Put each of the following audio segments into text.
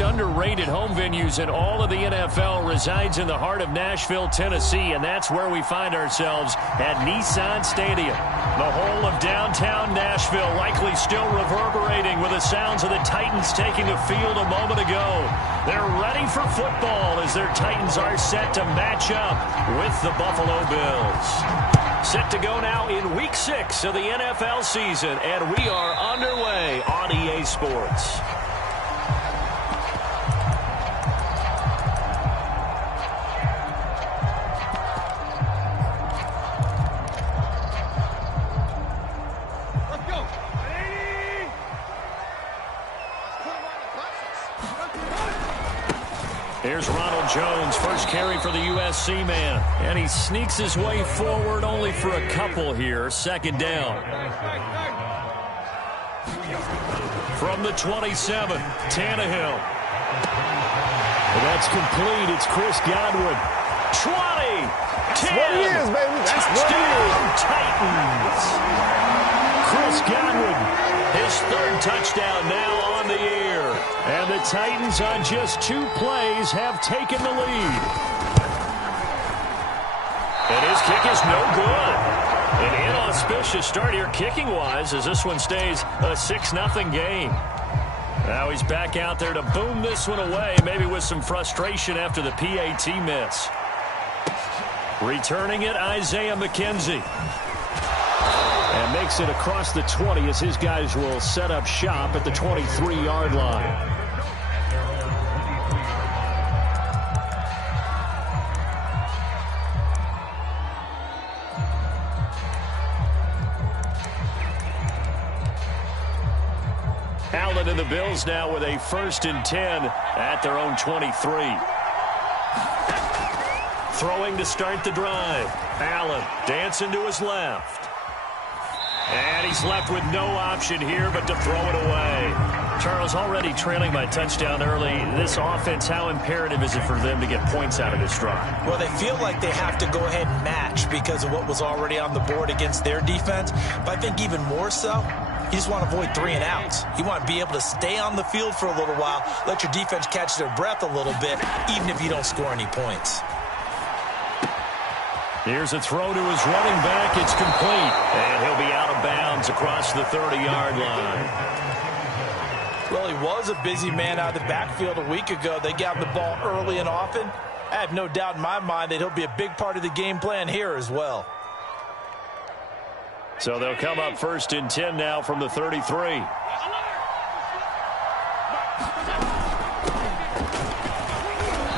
most underrated home venues in all of the NFL resides in the heart of Nashville, Tennessee, and that's where we find ourselves at Nissan Stadium. The whole of downtown Nashville likely still reverberating with the sounds of the Titans taking the field a moment ago. They're ready for football as their Titans are set to match up with the Buffalo Bills. Set to go now in Week 6 of the NFL season, and we are underway on EA Sports. Here's Ronald Jones, first carry for the USC man. And he sneaks his way forward only for a couple here. Second down. From the 27, Tannehill. And that's complete. It's Chris Godwin. 20, 10. That's what it is, baby. That's touchdown, Titans. Chris Godwin. His third touchdown now on the year. And the Titans on just 2 plays have taken the lead. And his kick is no good. An inauspicious start here kicking-wise as this one stays a 6-0 game. Now he's back out there to boom this one away, maybe with some frustration after the PAT miss. Returning it, Isaiah McKenzie. And makes it across the 20 as his guys will set up shop at the 23-yard line. Allen and the Bills now with a 1st and 10 at their own 23. Throwing to start the drive. Allen dancing to his left. And he's left with no option here but to throw it away. Charles, already trailing by touchdown early. This offense, how imperative is it for them to get points out of this drive? Well, they feel like they have to go ahead and match because of what was already on the board against their defense. But I think even more so, you just want to avoid 3 and outs. You want to be able to stay on the field for a little while, let your defense catch their breath a little bit, even if you don't score any points. Here's a throw to his running back. It's complete. And he'll be out of bounds across the 30-yard line. Well, he was a busy man out of the backfield a week ago. They got the ball early and often. I have no doubt in my mind that he'll be a big part of the game plan here as well. So they'll come up 1st and 10 now from the 33.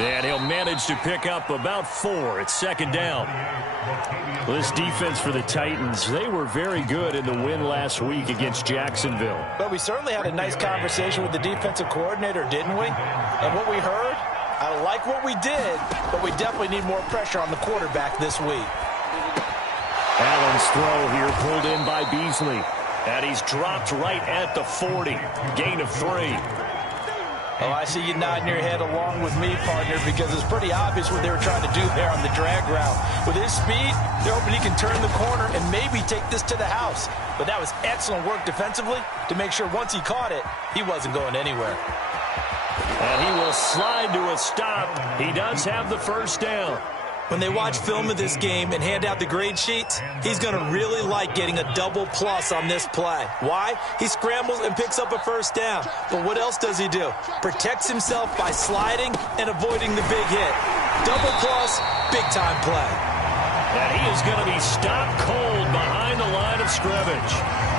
And he'll manage to pick up about 4. It's 2nd down. Well, this defense for the Titans, they were very good in the win last week against Jacksonville. But we certainly had a nice conversation with the defensive coordinator, didn't we? And what we heard, I like what we did, but we definitely need more pressure on the quarterback this week. Allen's throw here pulled in by Beasley. And he's dropped right at the 40. Gain of 3. Oh, I see you nodding your head along with me, partner, because it's pretty obvious what they were trying to do there on the drag route. With his speed, they're hoping he can turn the corner and maybe take this to the house. But that was excellent work defensively to make sure once he caught it, he wasn't going anywhere. And he will slide to a stop. He does have the 1st down. When they watch film of this game and hand out the grade sheets, he's going to really like getting a double plus on this play. Why? He scrambles and picks up a 1st down. But what else does he do? Protects himself by sliding and avoiding the big hit. Double plus, big-time play. And he is going to be stopped cold behind the line of scrimmage.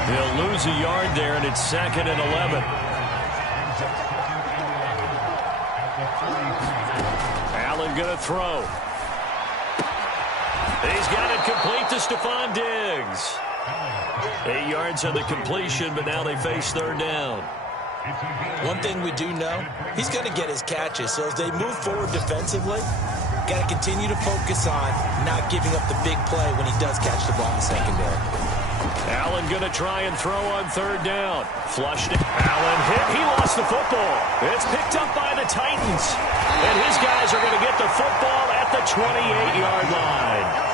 He'll lose a yard there, and it's 2nd and 11. Allen going to throw. He's got it complete to Stephon Diggs. 8 yards on the completion, but now they face 3rd down. One thing we do know, he's going to get his catches. So as they move forward defensively, got to continue to focus on not giving up the big play when he does catch the ball in the secondary. Allen going to try and throw on 3rd down. Flushed it. Allen hit. He lost the football. It's picked up by the Titans. And his guys are going to get the football at the 28-yard line.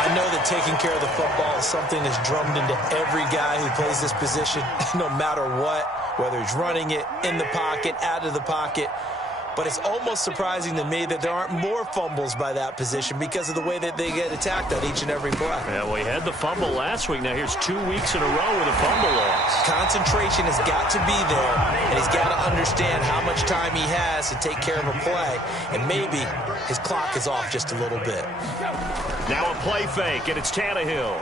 I know that taking care of the football is something that's drummed into every guy who plays this position, no matter what. whether he's running it in the pocket, out of the pocket. But it's almost surprising to me that there aren't more fumbles by that position because of the way that they get attacked on each and every play. Yeah, we had the fumble last week. Now here's 2 weeks in a row with a fumble loss. Concentration has got to be there, and he's got to understand how much time he has to take care of a play, and maybe his clock is off just a little bit. Now a play fake, and it's Tannehill.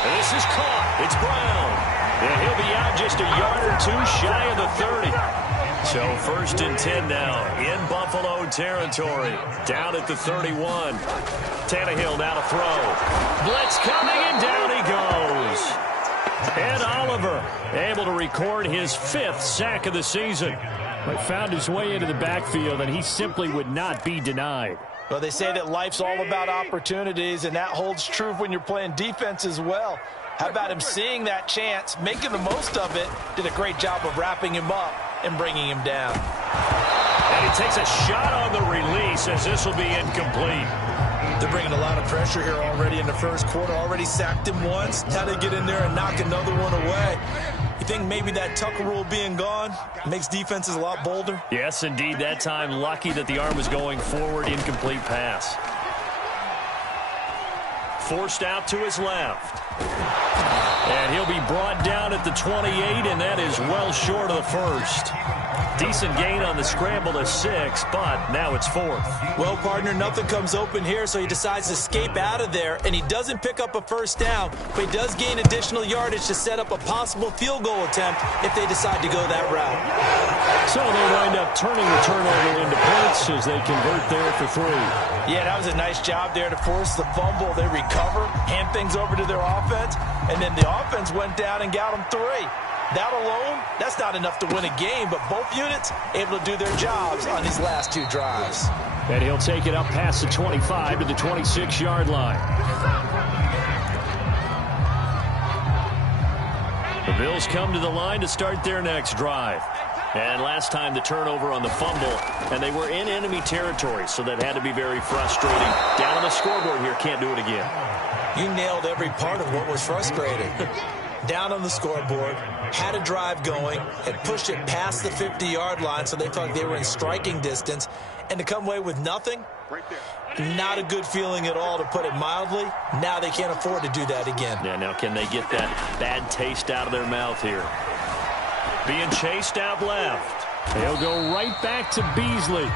And this is caught. It's Brown. And he'll be out just a yard or two shy of the 30. So 1st and 10 now in Buffalo territory. Down at the 31. Tannehill now to throw. Blitz coming, and down he goes. And Oliver able to record his 5th sack of the season. But found his way into the backfield, and he simply would not be denied. Well, they say that life's all about opportunities, and that holds true when you're playing defense as well. How about him seeing that chance, making the most of it, did a great job of wrapping him up and bringing him down. And he takes a shot on the release as this will be incomplete. They're bringing a lot of pressure here already in the first quarter. Already sacked him once. Now they get in there and knock another one away. You think maybe that Tucker rule being gone makes defenses a lot bolder? Yes, indeed. That time, lucky that the arm was going forward. Incomplete pass. Forced out to his left. And he'll be brought down at the 28, and that is well short of the first. Decent gain on the scramble to 6, but now it's 4th. Well, partner, nothing comes open here, so he decides to escape out of there, and he doesn't pick up a first down, but he does gain additional yardage to set up a possible field goal attempt if they decide to go that route. So they wind up turning the turnover into points as they convert there for 3. Yeah, that was a nice job there to force the fumble. They recover, hand things over to their offense, and then the offense went down and got them 3. That alone, that's not enough to win a game, but both units able to do their jobs on these last 2 drives. And he'll take it up past the 25 to the 26-yard line. The Bills come to the line to start their next drive. And last time the turnover on the fumble, and they were in enemy territory, so that had to be very frustrating. Down on the scoreboard here, can't do it again. You nailed every part of what was frustrating. Down on the scoreboard, had a drive going, had pushed it past the 50-yard line, so they felt like they were in striking distance, and to come away with nothing, not a good feeling at all, to put it mildly. Now they can't afford to do that again. Yeah, now can they get that bad taste out of their mouth here? Being chased out left. They'll go right back to Beasley.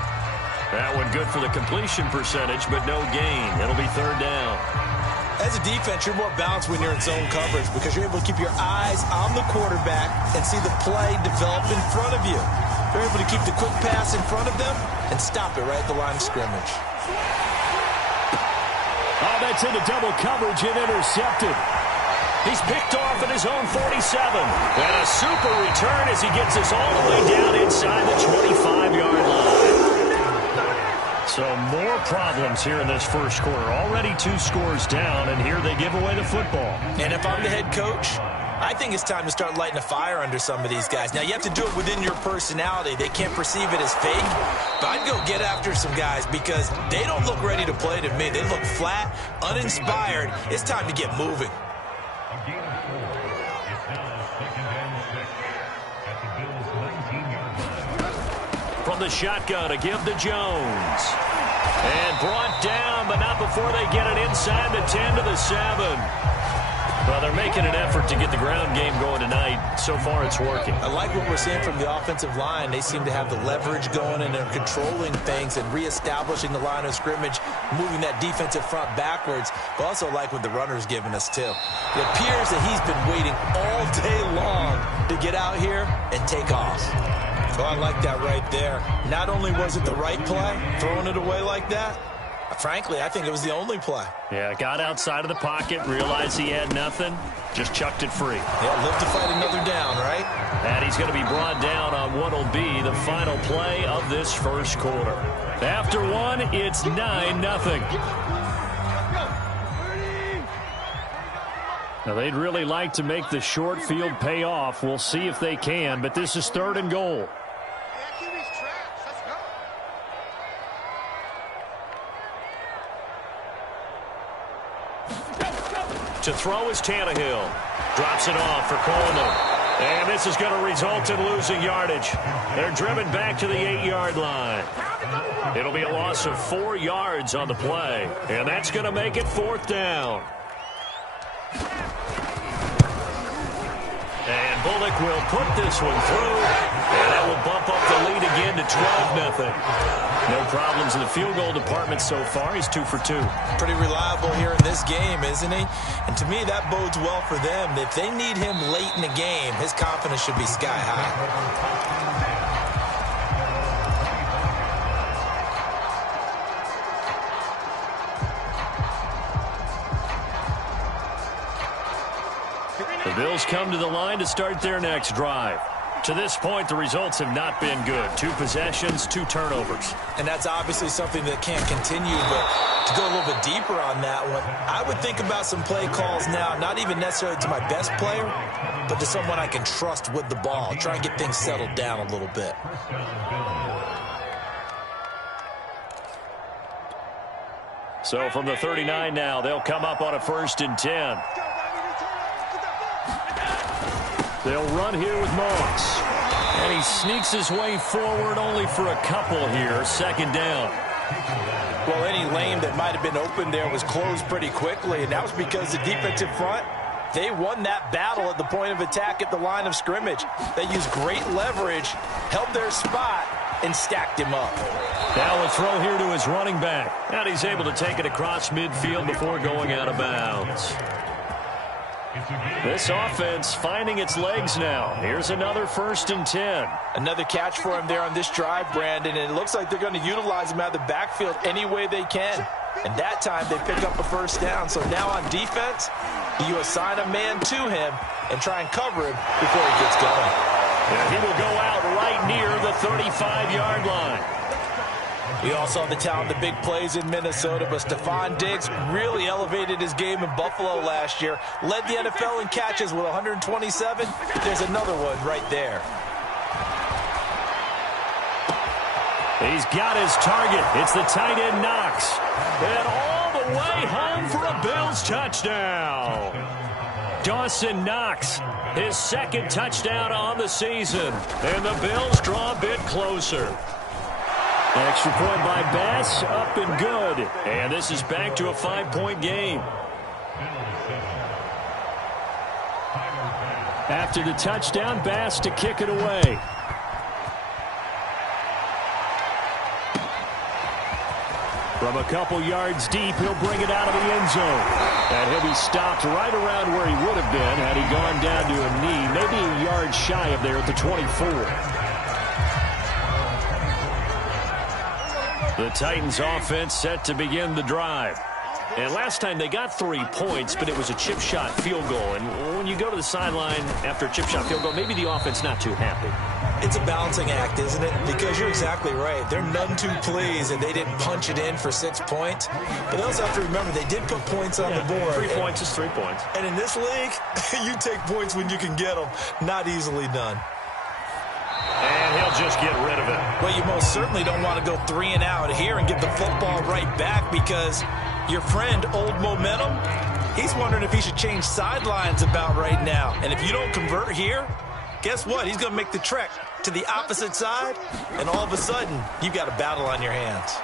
That one good for the completion percentage, but no gain. It'll be 3rd down. As a defense, you're more balanced when you're in zone coverage because you're able to keep your eyes on the quarterback and see the play develop in front of you. You're able to keep the quick pass in front of them and stop it right at the line of scrimmage. Oh, that's into double coverage and intercepted. He's picked off at his own 47. And a super return as he gets us all the way down inside the 25-yard line. So more problems here in this first quarter. Already 2 scores down, and here they give away the football. And if I'm the head coach, I think it's time to start lighting a fire under some of these guys. Now, you have to do it within your personality. They can't perceive it as fake. But I'd go get after some guys because they don't look ready to play to me. They look flat, uninspired. It's time to get moving. From the shotgun to give to Jones. And brought down, but not before they get it inside the 10 to the 7. Well, they're making an effort to get the ground game going tonight. So far, it's working. I like what we're seeing from the offensive line. They seem to have the leverage going, and they're controlling things and reestablishing the line of scrimmage, moving that defensive front backwards. But also like what the runner's giving us, too. It appears that he's been waiting all day long to get out here and take off. So I like that right there. Not only was it the right play, throwing it away like that, frankly, I think it was the only play. Yeah, got outside of the pocket, realized he had nothing, just chucked it free. Yeah, live to fight another down, right? And he's going to be brought down on what will be the final play of this first quarter. After one, it's 9-0. Now, they'd really like to make the short field pay off. We'll see if they can, but this is 3rd and goal. To throw is Tannehill. Drops it off for Coleman. And this is going to result in losing yardage. They're driven back to the 8-yard line. It'll be a loss of 4 yards on the play. And that's going to make it 4th down. And Bullock will put this one through. And that will bump up the lead again to 12-0. No problems in the field goal department so far. He's 2 for 2. Pretty reliable here in this game, isn't he? And to me, that bodes well for them. If they need him late in the game, his confidence should be sky high. The Bills come to the line to start their next drive. To this point, the results have not been good. 2 possessions, 2 turnovers. And that's obviously something that can't continue, but to go a little bit deeper on that one, I would think about some play calls now, not even necessarily to my best player, but to someone I can trust with the ball. Try and get things settled down a little bit. So from the 39 now, they'll come up on a 1st and 10. They'll run here with Moss. And he sneaks his way forward only for a couple here. 2nd down. Well, any lane that might have been open there was closed pretty quickly, and that was because the defensive front, they won that battle at the point of attack at the line of scrimmage. They used great leverage, held their spot, and stacked him up. Now a throw here to his running back. And he's able to take it across midfield before going out of bounds. This offense finding its legs now. Here's another 1st and 10. Another catch for him there on this drive, Brandon, and it looks like they're going to utilize him out of the backfield any way they can. And that time they pick up a 1st down. So now on defense, you assign a man to him and try and cover him before he gets going. And he will go out right near the 35-yard line. We all saw the talent, the big plays in Minnesota, but Stephon Diggs really elevated his game in Buffalo last year. Led the NFL in catches with 127. There's another one right there. He's got his target. It's the tight end Knox. And all the way home for a Bills touchdown. Dawson Knox, his 2nd touchdown on the season. And the Bills draw a bit closer. Extra point by Bass, up and good. And this is back to a 5-point game. After the touchdown, Bass to kick it away. From a couple yards deep, he'll bring it out of the end zone. And he'll be stopped right around where he would have been had he gone down to a knee, maybe a yard shy of there at the 24. The Titans offense set to begin the drive. And last time they got 3 points, but it was a chip shot field goal. And when you go to the sideline after a chip shot field goal, maybe the offense not too happy. It's a balancing act, isn't it? Because you're exactly right. They're none too pleased and they didn't punch it in for 6 points. But they also have to remember they did put points on the board. 3 points is 3 points. And in this league, you take points when you can get them. Not easily done. And he'll just get rid of it. Well, you most certainly don't want to go 3 and out here and get the football right back because your friend, Old Momentum, he's wondering if he should change sidelines about right now. And if you don't convert here, guess what? He's going to make the trek to the opposite side, and all of a sudden, you've got a battle on your hands.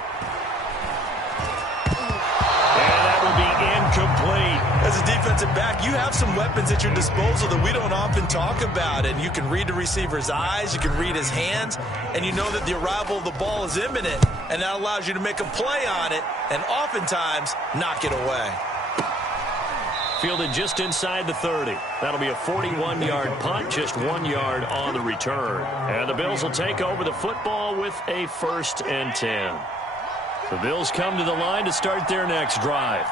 And that will be incomplete. As a defensive back, you have some weapons at your disposal that we don't often talk about, and you can read the receiver's eyes, you can read his hands, and you know that the arrival of the ball is imminent, and that allows you to make a play on it, and oftentimes knock it away. Fielded just inside the 30. That'll be a 41-yard punt, just 1 yard on the return. And the Bills will take over the football with a 1st and 10. The Bills come to the line to start their next drive.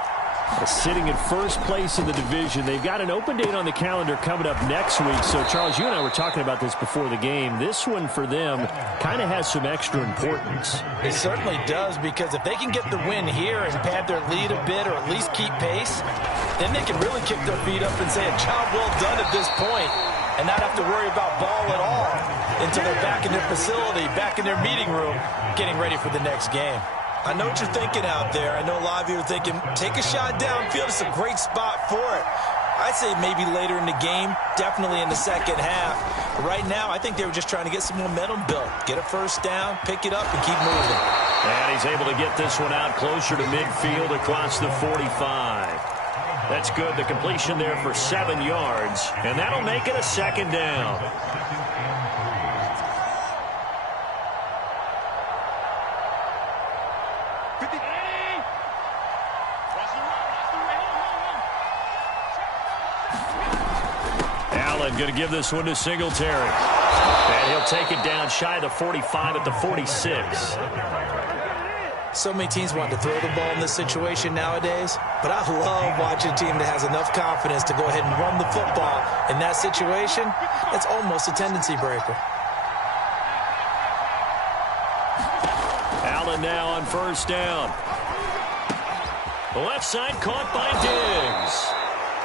Sitting in first place in the division. They've got an open date on the calendar coming up next week. So, Charles, you and I were talking about this before the game. This one for them kind of has some extra importance. It certainly does, because if they can get the win here and pad their lead a bit or at least keep pace, then they can really kick their feet up and say a job well done at this point and not have to worry about ball at all until they're back in their facility, back in their meeting room, getting ready for the next game. I know what you're thinking out there. I know a lot of you are thinking, take a shot downfield. It's a great spot for it. I'd say maybe later in the game, definitely in the second half. But right now, I think they were just trying to get some momentum built. Get a first down, pick it up, and keep moving. And he's able to get this one out closer to midfield across the 45. That's good. The completion there for 7 yards. And that'll make it a second down. Going to give this one to Singletary. And he'll take it down shy of the 45 at the 46. So many teams want to throw the ball in this situation nowadays, but I love watching a team that has enough confidence to go ahead and run the football. In that situation, that's almost a tendency breaker. Allen now on first down. The left side caught by Diggs.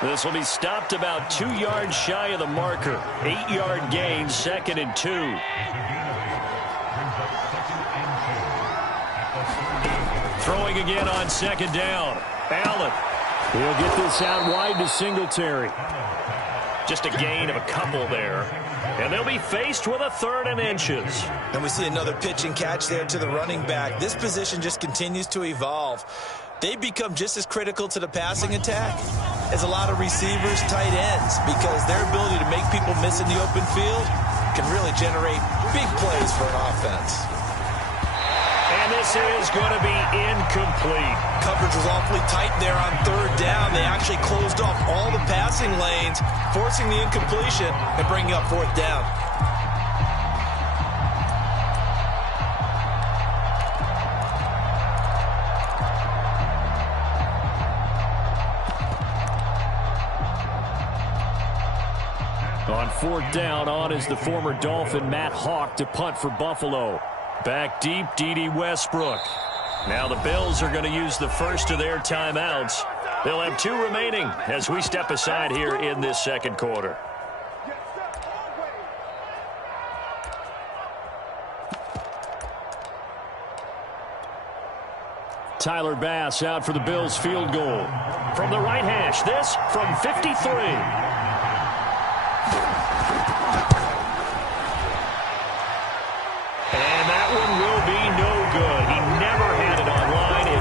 This will be stopped about 2 yards shy of the marker. 8-yard gain, 2nd and 2. Throwing again on 2nd down. Allen. He'll get this out wide to Singletary. Just a gain of a couple there. And they'll be faced with a 3rd and inches. And we see another pitch and catch there to the running back. This position just continues to evolve. They become just as critical to the passing attack as a lot of receivers, tight ends, because their ability to make people miss in the open field can really generate big plays for an offense. And this is going to be incomplete. Coverage was awfully tight there on 3rd down. They actually closed off all the passing lanes, forcing the incompletion and bringing up 4th down. On 4th down, on is the former Dolphin Matt Hawk to punt for Buffalo. Back deep, D.D. Westbrook. Now the Bills are going to use the first of their timeouts. They'll have 2 remaining as we step aside here in this second quarter. Tyler Bass out for the Bills field goal. From the right hash, this from 53.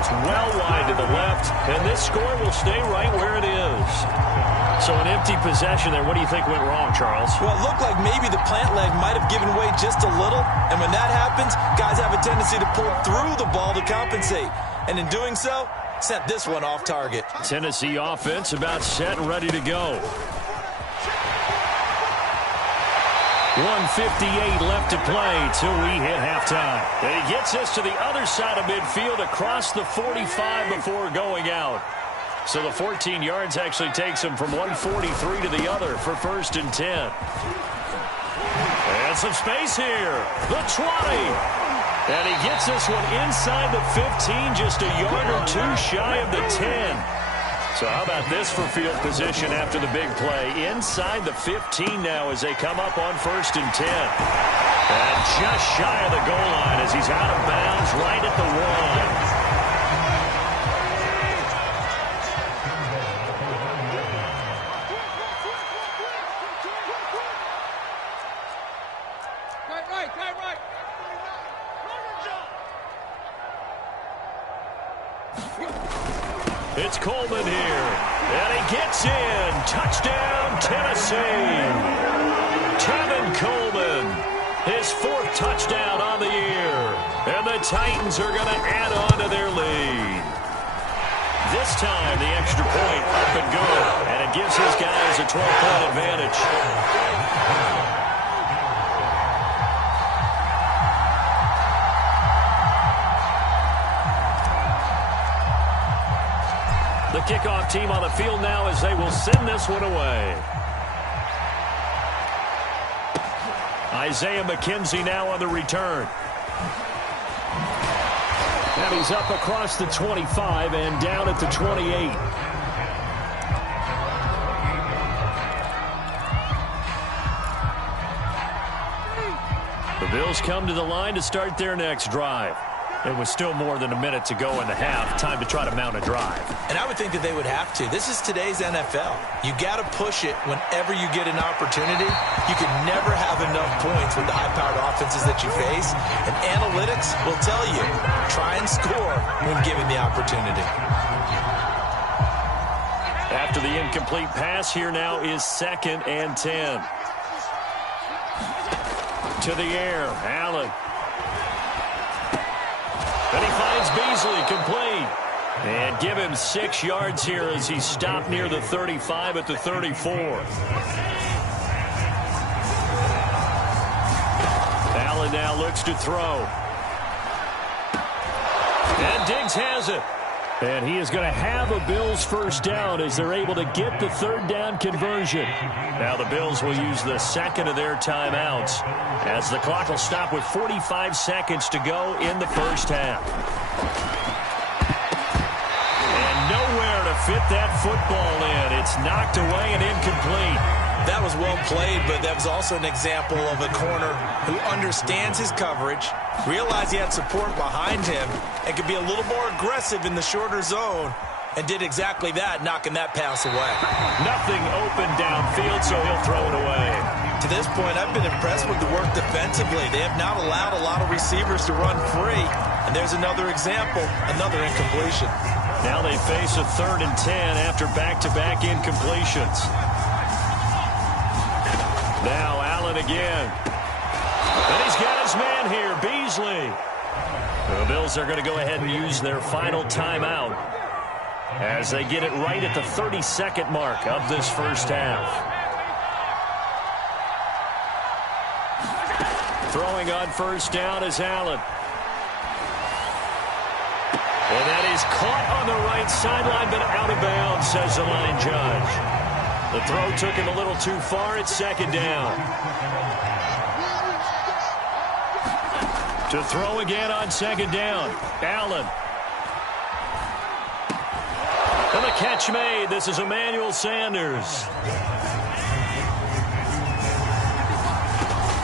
Well wide to the left, and this score will stay right where it is. So an empty possession there. What do you think went wrong, Charles? Well, it looked like maybe the plant leg might have given way just a little, and when that happens, guys have a tendency to pull through the ball to compensate, and in doing so, sent this one off target. Tennessee offense about set and ready to go. 1:58 left to play till we hit halftime. And he gets us to the other side of midfield across the 45 before going out. So the 14 yards actually takes him from 143 to the other for 1st and 10. And some space here. The 20. And he gets this one inside the 15, just a yard or 2 shy of the 10. So how about this for field position after the big play? Inside the 15 now as they come up on 1st and 10. And just shy of the goal line as he's out of bounds right at the 1. It's Coleman here, and he gets in. Touchdown, Tennessee. Tevin Coleman, his 4th touchdown on the year. And the Titans are going to add on to their lead. This time, the extra point up and good, and it gives his guys a 12-point advantage. The kickoff team on the field now as they will send this one away. Isaiah McKenzie now on the return. And he's up across the 25 and down at the 28. The Bills come to the line to start their next drive. It was still more than a minute to go in the half. Time to try to mount a drive. And I would think that they would have to. This is today's NFL. You got to push it whenever you get an opportunity. You can never have enough points with the high-powered offenses that you face. And analytics will tell you, try and score when given the opportunity. After the incomplete pass, here now is 2nd and 10. To the air, Allen. And he finds Beasley complete. And give him 6 yards here as he stopped near the 35 at the 34. Allen now looks to throw. And Diggs has it. And he is going to have a Bills first down as they're able to get the 3rd down conversion. Now the Bills will use the 2nd of their timeouts as the clock will stop with 45 seconds to go in the first half. And nowhere to fit that football in. It's knocked away and incomplete. That was well played, but that was also an example of a corner who understands his coverage, realized he had support behind him, and could be a little more aggressive in the shorter zone, and did exactly that, knocking that pass away. Nothing open downfield, so he'll throw it away. To this point, I've been impressed with the work defensively. They have not allowed a lot of receivers to run free, and there's another example, another incompletion. Now they face a 3rd and 10 after back-to-back incompletions. Now Allen again. And he's got his man here, Beasley. The Bills are going to go ahead and use their final timeout as they get it right at the 32nd mark of this first half. Throwing on first down is Allen. And that is caught on the right sideline, but out of bounds, says the line judge. The throw took him a little too far. It's 2nd down. To throw again on 2nd down. Allen. And the catch made. This is Emmanuel Sanders.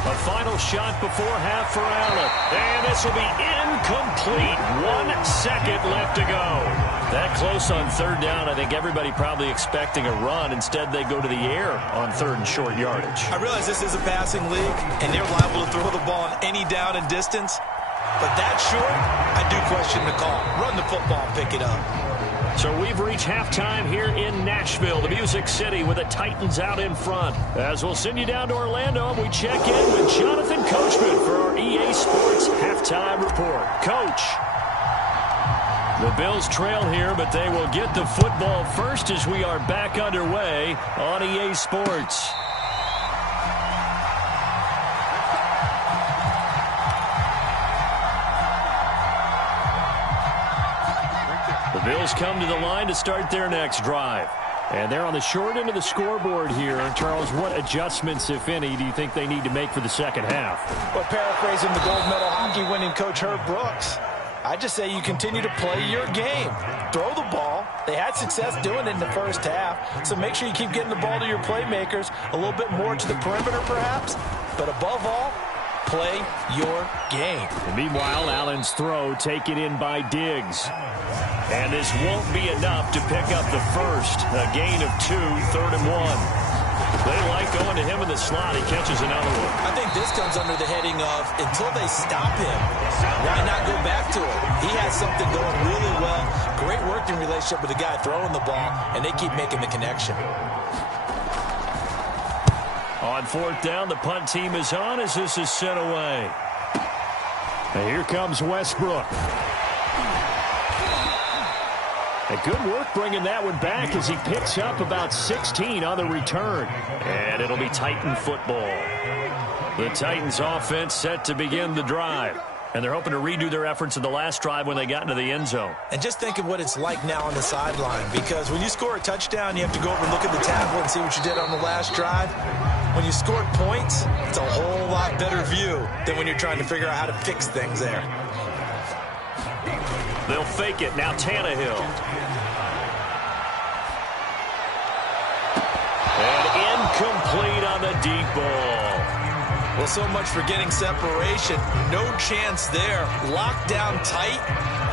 A final shot before half for Allen. And this will be incomplete. 1 second left to go. That close on 3rd down, I think everybody probably expecting a run. Instead, they go to the air on 3rd and short yardage. I realize this is a passing league, and they're liable to throw the ball on any down and distance. But that short, I do question the call. Run the football and pick it up. So we've reached halftime here in Nashville, the Music City, with the Titans out in front. As we'll send you down to Orlando, we check in with Jonathan Coachman for our EA Sports Halftime Report. Coach. The Bills trail here, but they will get the football first as we are back underway on EA Sports. The Bills come to the line to start their next drive. And they're on the short end of the scoreboard here. Charles, what adjustments, if any, do you think they need to make for the second half? Well, paraphrasing the gold medal hockey winning coach Herb Brooks, I just say you continue to play your game. Throw the ball. They had success doing it in the first half, so make sure you keep getting the ball to your playmakers, a little bit more to the perimeter perhaps, but above all, play your game. And meanwhile, Allen's throw taken in by Diggs. And this won't be enough to pick up the first. A gain of 2, 3rd and 1. They like going to him in the slot. He catches another one. I think this comes under the heading of until they stop him, why not go back to it? He has something going really well. Great working relationship with the guy throwing the ball, and they keep making the connection. On 4th down, the punt team is on as this is sent away. And here comes Westbrook. And good work bringing that one back as he picks up about 16 on the return. And it'll be Titan football. The Titans offense set to begin the drive. And they're hoping to redo their efforts in the last drive when they got into the end zone. And just think of what it's like now on the sideline, because when you score a touchdown, you have to go over and look at the tablet and see what you did on the last drive. When you scored points, it's a whole lot better view than when you're trying to figure out how to fix things there. They'll fake it. Now Tannehill. And incomplete on the deep ball. Well, so much for getting separation. No chance there. Locked down tight,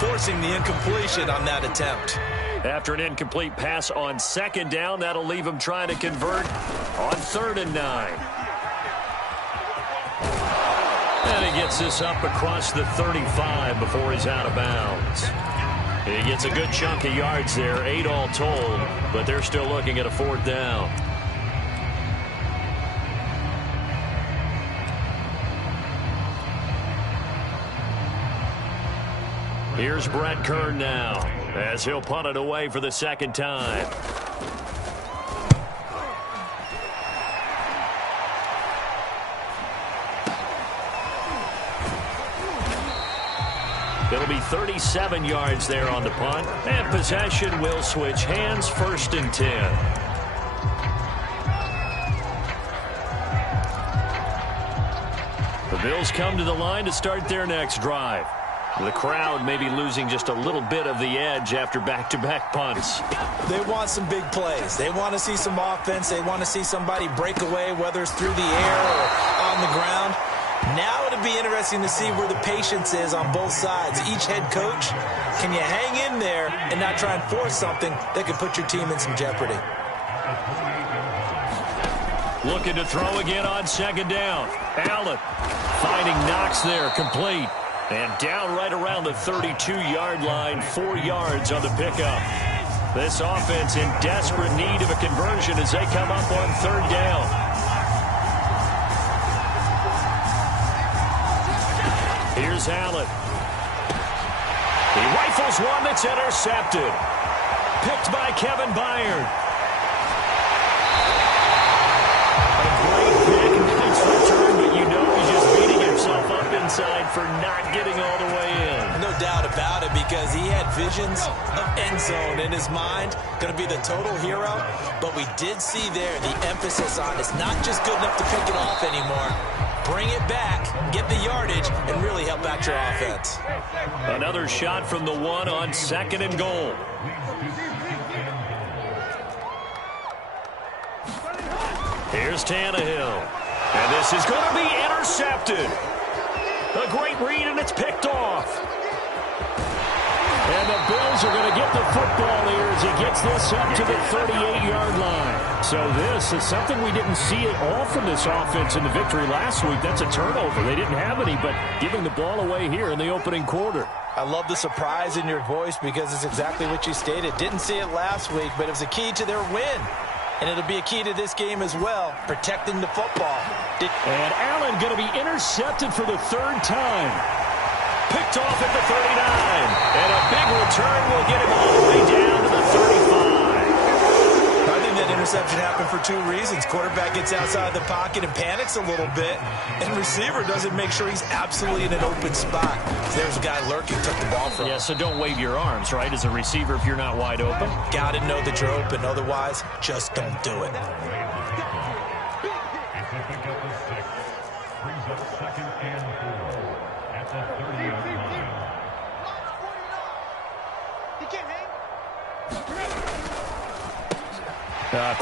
forcing the incompletion on that attempt. After an incomplete pass on second down, that'll leave him trying to convert on 3rd and 9. And he gets this up across the 35 before he's out of bounds. He gets a good chunk of yards there, 8 all told, but they're still looking at a 4th down. Here's Brett Kern now, as he'll punt it away for the 2nd time. It'll be 37 yards there on the punt, and possession will switch hands, 1st and 10. The Bills come to the line to start their next drive. The crowd may be losing just a little bit of the edge after back-to-back punts. They want some big plays. They want to see some offense. They want to see somebody break away, whether it's through the air or on the ground. Now it'll be interesting to see where the patience is on both sides. Each head coach, can you hang in there and not try and force something that could put your team in some jeopardy? Looking to throw again on 2nd down. Allen finding Knox there, complete. And down right around the 32-yard line, 4 yards on the pickup. This offense in desperate need of a conversion as they come up on 3rd down. Here's Allen. He rifles one that's intercepted. Picked by Kevin Byard. A great pick. Nice return, but you know he's just beating himself up inside for not getting all the way in. No doubt about it, because he had visions of end zone in his mind. Going to be the total hero. But we did see there the emphasis on it's not just good enough to pick it off anymore. Bring it back, get the yardage, and really help out your offense. Another shot from the 1 on 2nd and goal. Here's Tannehill. And this is going to be intercepted. A great read, and it's picked off. And the Bills are going to get the football here as he gets this up to the 38-yard line. So this is something we didn't see at all from this offense in the victory last week. That's a turnover. They didn't have any, but giving the ball away here in the opening quarter. I love the surprise in your voice because it's exactly what you stated. Didn't see it last week, but it was a key to their win. And it'll be a key to this game as well, protecting the football. And Allen going to be intercepted for the 3rd time. Picked off at the 39. And a big return will get him all the way down to the 35. I think that interception happened for 2 reasons. Quarterback gets outside of the pocket and panics a little bit. And receiver doesn't make sure he's absolutely in an open spot. There's a guy lurking, took the ball from him. Yeah, so don't wave your arms, right, as a receiver if you're not wide open. Got to know that you're open. Otherwise, just don't do it.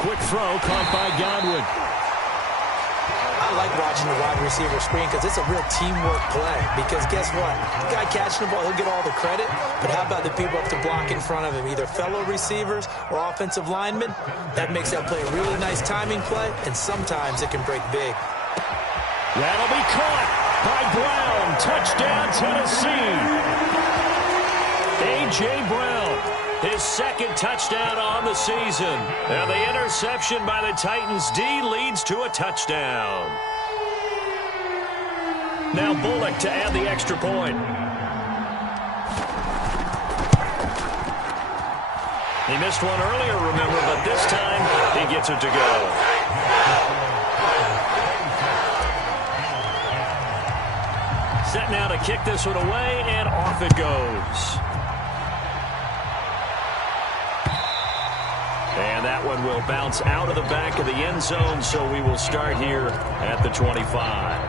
Quick throw caught by Godwin. I like watching the wide receiver screen because it's a real teamwork play. Because guess what? The guy catching the ball, he'll get all the credit. But how about the people up to block in front of him? Either fellow receivers or offensive linemen. That makes that play a really nice timing play, and sometimes it can break big. That'll be caught by Brown. Touchdown, Tennessee. A.J. Brown, his 2nd touchdown on the season. And the interception by the Titans D leads to a touchdown. Now Bullock to add the extra point. He missed one earlier, remember, but this time he gets it to go. Set now to kick this one away, and off it goes. And that one will bounce out of the back of the end zone, so we will start here at the 25.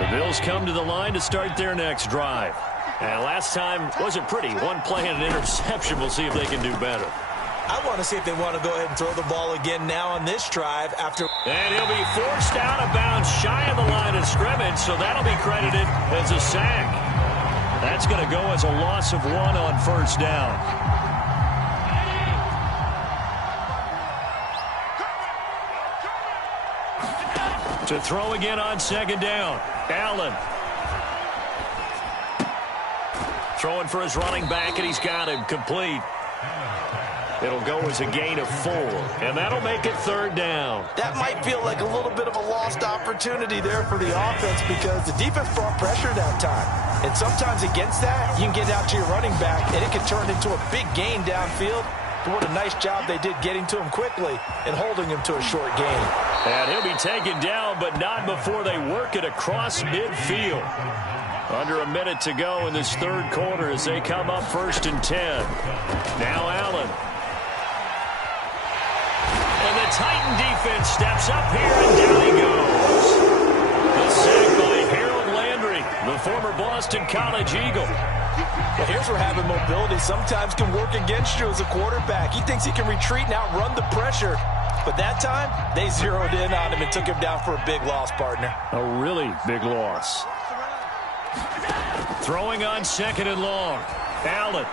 The Bills come to the line to start their next drive. And last time wasn't pretty. One play and an interception. We'll see if they can do better. I want to see if they want to go ahead and throw the ball again now on this drive after. And he'll be forced out of bounds shy of the line of scrimmage, so that'll be credited as a sack. That's going to go as a loss of 1 on first down. To throw again on second down. Allen. Throwing for his running back, and he's got him complete. It'll go as a gain of 4, and that'll make it third down. That might feel like a little bit of a lost opportunity there for the offense because the defense brought pressure that time. And sometimes against that, you can get out to your running back, and it can turn into a big gain downfield. But what a nice job they did getting to him quickly and holding him to a short gain. And he'll be taken down, but not before they work it across midfield. Under a minute to go in this third quarter as they come up 1st and 10. Now Allen. And the Titan defense steps up here, and down he goes. The sack by Harold Landry, the former Boston College Eagle. Well, here's where having mobility sometimes can work against you as a quarterback. He thinks he can retreat and outrun the pressure. But that time, they zeroed in on him and took him down for a big loss, partner. A really big loss. Throwing on 2nd and long. Allen.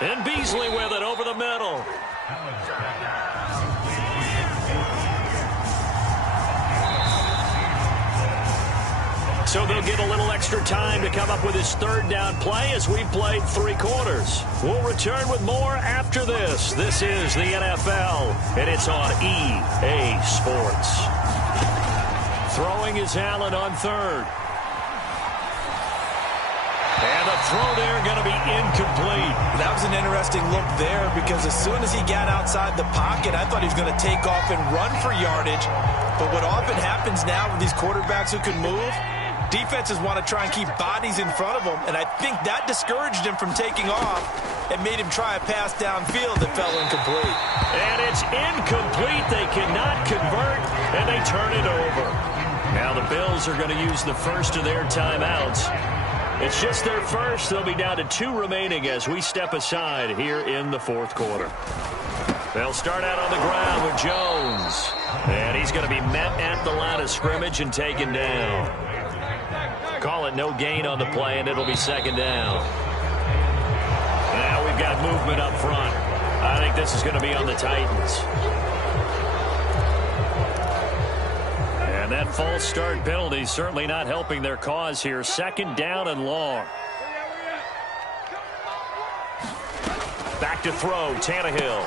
And Beasley with it over the middle. So they'll get a little extra time to come up with his third down play as we've played 3 quarters. We'll return with more after this. This is the NFL, and it's on EA Sports. Throwing is Allen on 3rd. And the throw there going to be incomplete. That was an interesting look there because as soon as he got outside the pocket, I thought he was going to take off and run for yardage. But what often happens now with these quarterbacks who can move, defenses want to try and keep bodies in front of them, and I think that discouraged him from taking off and made him try a pass downfield that fell incomplete. And it's incomplete. They cannot convert, and they turn it over. Now the Bills are going to use the first of their timeouts. It's just their first. They'll be down to 2 remaining as we step aside here in the 4th quarter. They'll start out on the ground with Jones. And he's going to be met at the line of scrimmage and taken down. Call it no gain on the play, and it'll be 2nd down. Now we've got movement up front. I think this is going to be on the Titans. And that false start penalty certainly not helping their cause here. 2nd down and long. Back to throw, Tannehill.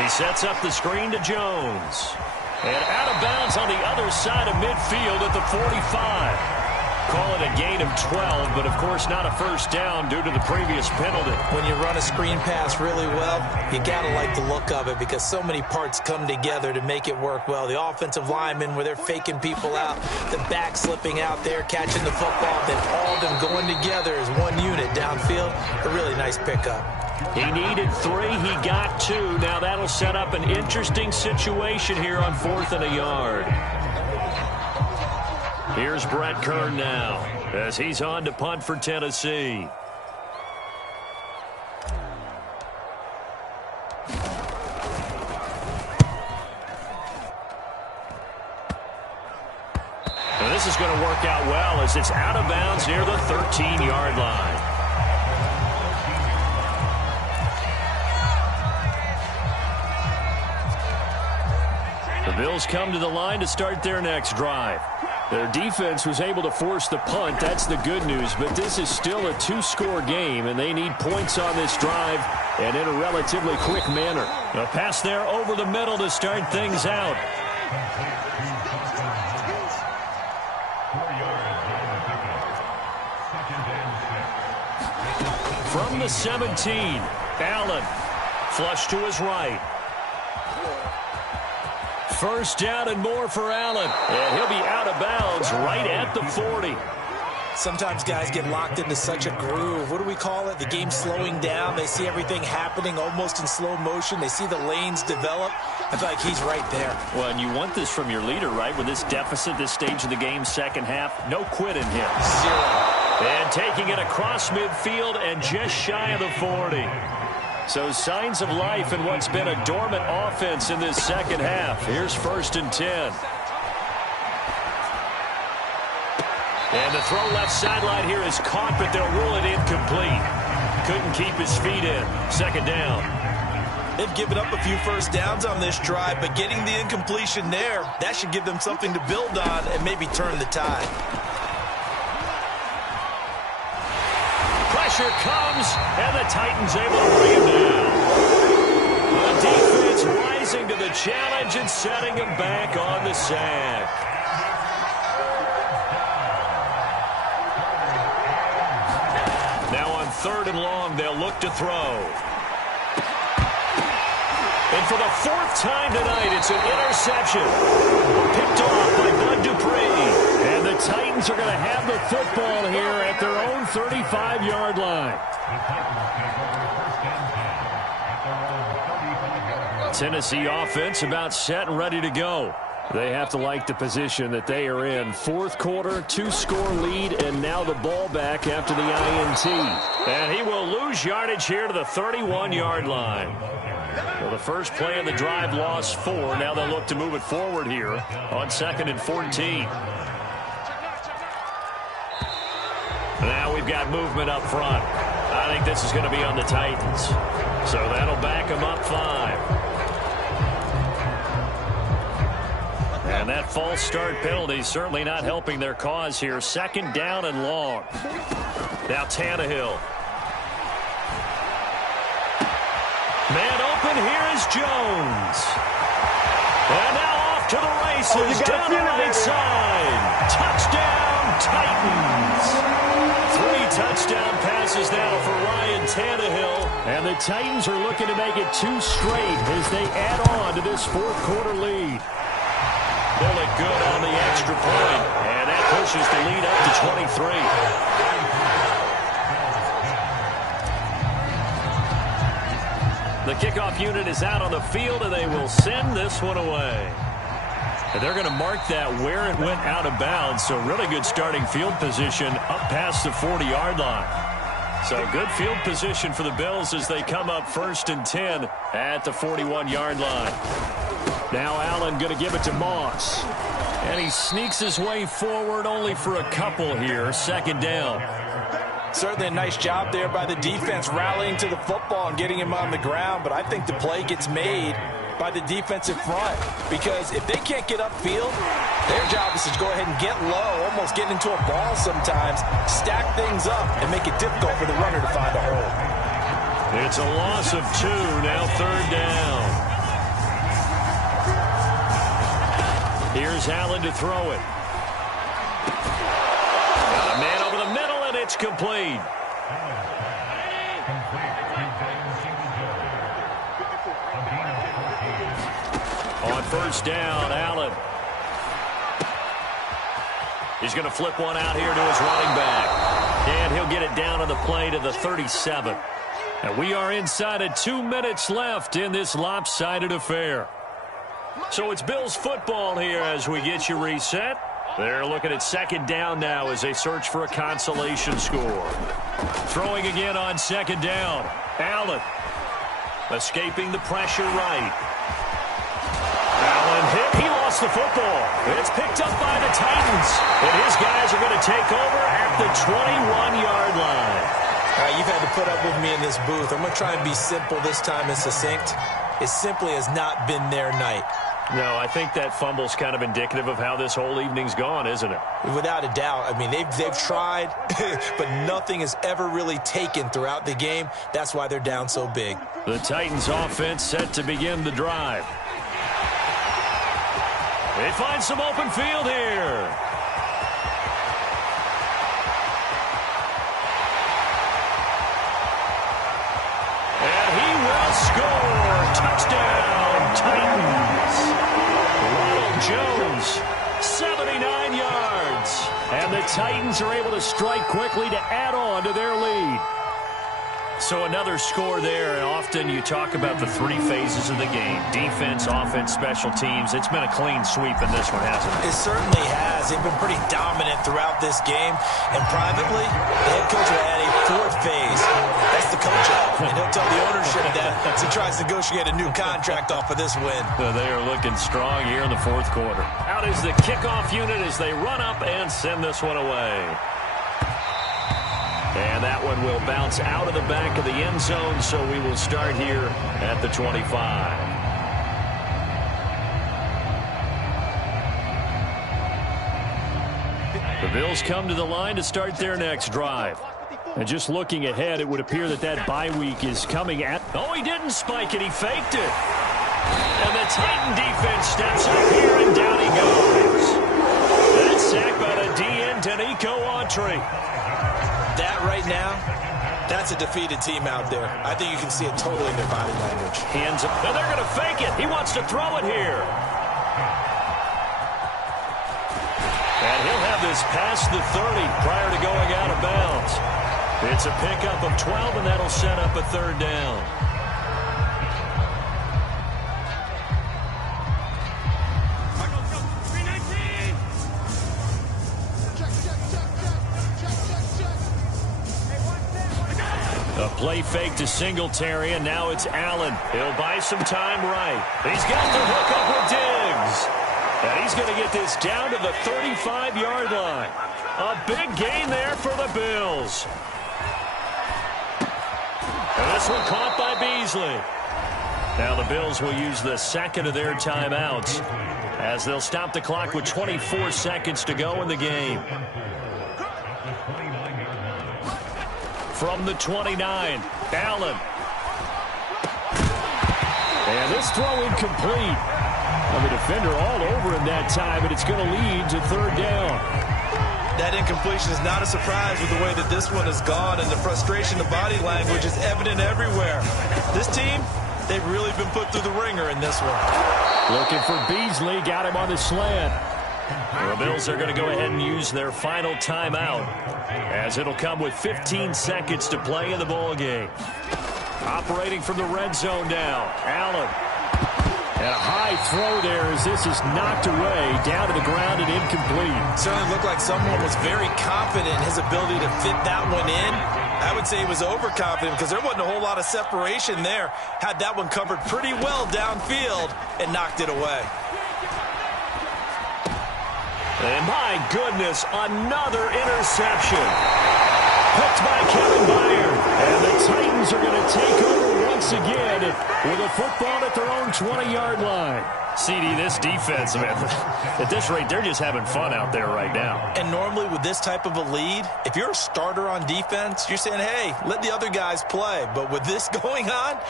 He sets up the screen to Jones. And out of bounds on the other side of midfield at the 45. Call it a gain of 12, but of course not a first down due to the previous penalty. When you run a screen pass really well, you got to like the look of it because so many parts come together to make it work well. The offensive linemen where they're faking people out, the back slipping out there, catching the football, then all of them going together as one unit downfield. A really nice pickup. He needed 3. He got 2. Now that'll set up an interesting situation here on 4th and a yard. Here's Brett Kern now as he's on to punt for Tennessee. And this is going to work out well as it's out of bounds near the 13-yard line. The Bills come to the line to start their next drive. Their defense was able to force the punt. That's the good news, but this is still a 2-score game, and they need points on this drive and in a relatively quick manner. A pass there over the middle to start things out. From the 17, Allen, flush to his right. First down and more for Allen. And he'll be out of bounds right at the 40. Sometimes guys get locked into such a groove. What do we call it? The game slowing down. They see everything happening almost in slow motion. They see the lanes develop. I feel like he's right there. Well, and you want this from your leader, right? With this deficit, this stage of the game, second half, no quit in him. 0. And taking it across midfield and just shy of the 40. So signs of life in what's been a dormant offense in this second half. Here's 1st and 10. And the throw left sideline here is caught, but they'll rule it incomplete. Couldn't keep his feet in. 2nd down. They've given up a few first downs on this drive, but getting the incompletion there, that should give them something to build on and maybe turn the tide. Pressure comes, and the Titans able to bring him down. The defense rising to the challenge and setting him back on the sack. Now on 3rd and long, they'll look to throw. And for the 4th time tonight, it's an interception. Picked off by Bud Dupree. And the Titans are going to have the football here at their own 35-yard line. Tennessee offense about set and ready to go. They have to like the position that they are in. 4th quarter, 2-score lead, and now the ball back after the INT. And he will lose yardage here to the 31-yard line. Well, the first play of the drive lost 4. Now they'll look to move it forward here on 2nd and 14. Now we've got movement up front. I think this is going to be on the Titans. So that'll back them up 5. And that false start penalty certainly not helping their cause here. 2nd down and long. Now Tannehill. Man open, here is Jones. And now off to the races, down the right side. Touchdown, Titans. 3 touchdown passes now for Ryan Tannehill. And the Titans are looking to make it 2 straight as they add on to this 4th quarter lead. They'll look good on the extra point. And that pushes the lead up to 23. The kickoff unit is out on the field, and they will send this one away. And they're going to mark that where it went out of bounds. So really good starting field position up past the 40-yard line. So good field position for the Bills as they come up 1st and 10 at the 41-yard line. Now Allen going to give it to Moss. And he sneaks his way forward only for a couple here. 2nd down. Certainly a nice job there by the defense rallying to the football and getting him on the ground, but I think the play gets made by the defensive front because if they can't get upfield, their job is to go ahead and get low, almost get into a ball sometimes, stack things up, and make it difficult for the runner to find a hole. It's a loss of 2, now 3rd down. Here's Allen to throw it. Got a man over the middle. It's complete. On 1st down, Allen. He's going to flip one out here to his running back. And he'll get it down on the play to the 37. And we are inside of 2 minutes left in this lopsided affair. So it's Bills football here as we get you reset. They're looking at 2nd down now as they search for a consolation score. Throwing again on 2nd down. Allen escaping the pressure right. Allen hit. He lost the football. It's picked up by the Titans. And his guys are going to take over at the 21-yard line. All right, you've had to put up with me in this booth. I'm going to try and be simple this time and succinct. It simply has not been their night. No, I think that fumble's kind of indicative of how this whole evening's gone, isn't it? Without a doubt. I mean, they've tried, but nothing is ever really taken throughout the game. That's why they're down so big. The Titans offense set to begin the drive. They find some open field here. And he will score. Touchdown, Titans. Ronald Jones, 79 yards. And the Titans are able to strike quickly to add on to their lead. So another score there, and often you talk about the three phases of the game. Defense, offense, special teams. It's been a clean sweep in this one, hasn't it? It certainly has. They've been pretty dominant throughout this game. And privately, the head coach will add a fourth phase. That's the coach out. And he'll tell the ownership that as he tries to negotiate a new contract off of this win. They are looking strong here in the fourth quarter. Out is the kickoff unit as they run up and send this one away. And that one will bounce out of the back of the end zone, so we will start here at the 25. The Bills come to the line to start their next drive. And just looking ahead, it would appear that bye week is coming at... Oh, he didn't spike it. He faked it. And the Titan defense steps up here, and down he goes. That's sacked by the DN, Danico Autry. That right now, that's a defeated team out there. I think you can see it totally in their body language. Hands up. And they're going to fake it. He wants to throw it here. And he'll have this past the 30 prior to going out of bounds. It's a pickup of 12, and that'll set up a third down. A play fake to Singletary, and now it's Allen. He'll buy some time right. He's got the hook up with Diggs. And he's going to get this down to the 35-yard line. A big gain there for the Bills. And this one caught by Beasley. Now the Bills will use the second of their timeouts as they'll stop the clock with 24 seconds to go in the game. From the 29, Allen. And this throw incomplete. Well, the defender all over him that time, and it's going to lead to third down. That incompletion is not a surprise with the way that this one has gone, and the frustration, the body language is evident everywhere. This team, they've really been put through the ringer in this one. Looking for Beasley, got him on the slant. The Bills are going to go ahead and use their final timeout as it'll come with 15 seconds to play in the ball game. Operating from the red zone now, Allen. And a high throw there as this is knocked away, down to the ground and incomplete. Certainly looked like someone was very confident in his ability to fit that one in. I would say he was overconfident because there wasn't a whole lot of separation there. Had that one covered pretty well downfield and knocked it away. And my goodness, another interception. Picked by Kevin Byard. And the Titans are going to take over once again with a football at their own 20-yard line. CD, this defense, man, at this rate, they're just having fun out there right now. And normally with this type of a lead, if you're a starter on defense, you're saying, hey, let the other guys play. But with this going on,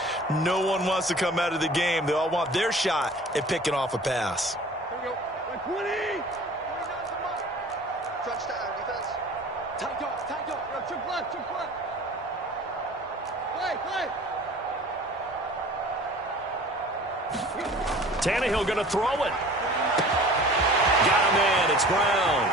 no one wants to come out of the game. They all want their shot at picking off a pass. Here we go. 20. Touchdown, defense. Tight up. Trick left. Play. Tannehill going to throw it. Got him in. It's Brown.